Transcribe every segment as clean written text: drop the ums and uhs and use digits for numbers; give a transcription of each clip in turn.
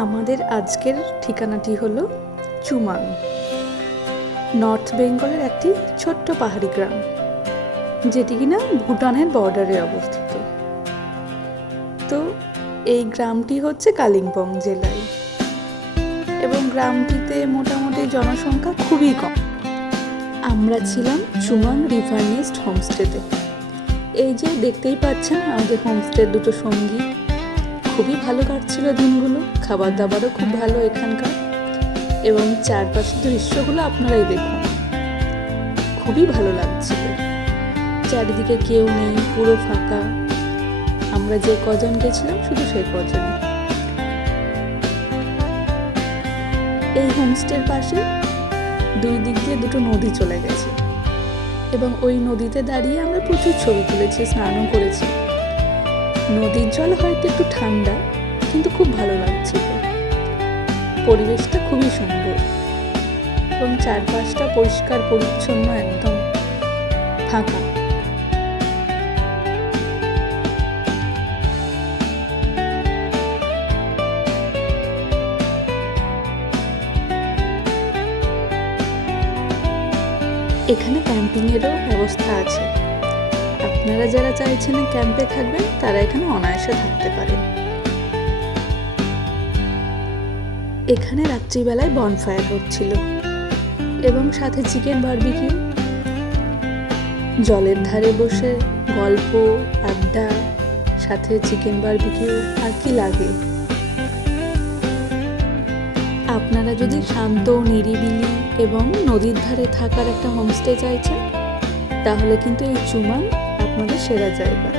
আমাদের আজকের ঠিকানাটি হলো চুমাং, নর্থ বেঙ্গলের একটি ছোট্ট পাহাড়ি গ্রাম, যেটি কিনা ভুটানের বর্ডারে অবস্থিত। তো এই গ্রামটি হচ্ছে কালিম্পং জেলায় এবং গ্রামটিতে মোটামুটি জনসংখ্যা খুবই কম। আমরা ছিলাম চুমাং রিভার নেস্ট হোমস্টেতে। এই যে দেখতেই পাচ্ছেন আমাদের হোমস্টের দুটো সঙ্গী, খুবই ভালো কাটছিল দিনগুলো। খাবার দাবারও খুব ভালো এখানকার, এবং চারপাশের দৃশ্যগুলো আপনারাই দেখুন, খুবই ভালো লাগছিল। চারিদিকে কেউ নেই, পুরো ফাঁকা। আমরা যে কজন গেছিলাম শুধু সেই কজন। এই হোমস্টের পাশে দুই দিক দিয়ে দুটো নদী চলে গেছে, এবং ওই নদীতে দাঁড়িয়ে আমরা প্রচুর ছবি তুলেছি, স্নানও করেছি। নদীর জল হয়তো একটু ঠান্ডা, কিন্তু খুব ভালো লাগছিল। পরিবেশটা খুবই সুন্দর এবং চারপাশটা পরিষ্কার পরিচ্ছন্ন, একদম ফাঁকা। এখানে ক্যাম্পিংয়েরও ব্যবস্থা আছে। আপনারা যারা চাইছেন ক্যাম্পে থাকবেন, তারা এখানে অনায়াসে থাকতে পারেন। এখানে রাত্রিবেলায় বনফায়ার হচ্ছিল এবং সাথে চিকেন বারবিকিউ। জলের ধারে বসে গল্প, আড্ডা, সাথে চিকেন বারবিকিউ, আর কি লাগে। আপনারা যদি শান্ত, নিরিবিলি এবং নদীর ধারে থাকার একটা হোমস্টে চাইছেন, তাহলে কিন্তু এই চুমাং আপনাদের সেরা জায়গা।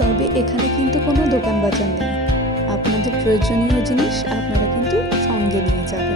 তবে এখানে কিন্তু কোনো দোকান বাজার নেই। আপনাদের প্রয়োজনীয় জিনিস আপনারা কিন্তু সঙ্গে নিয়ে যাবেন।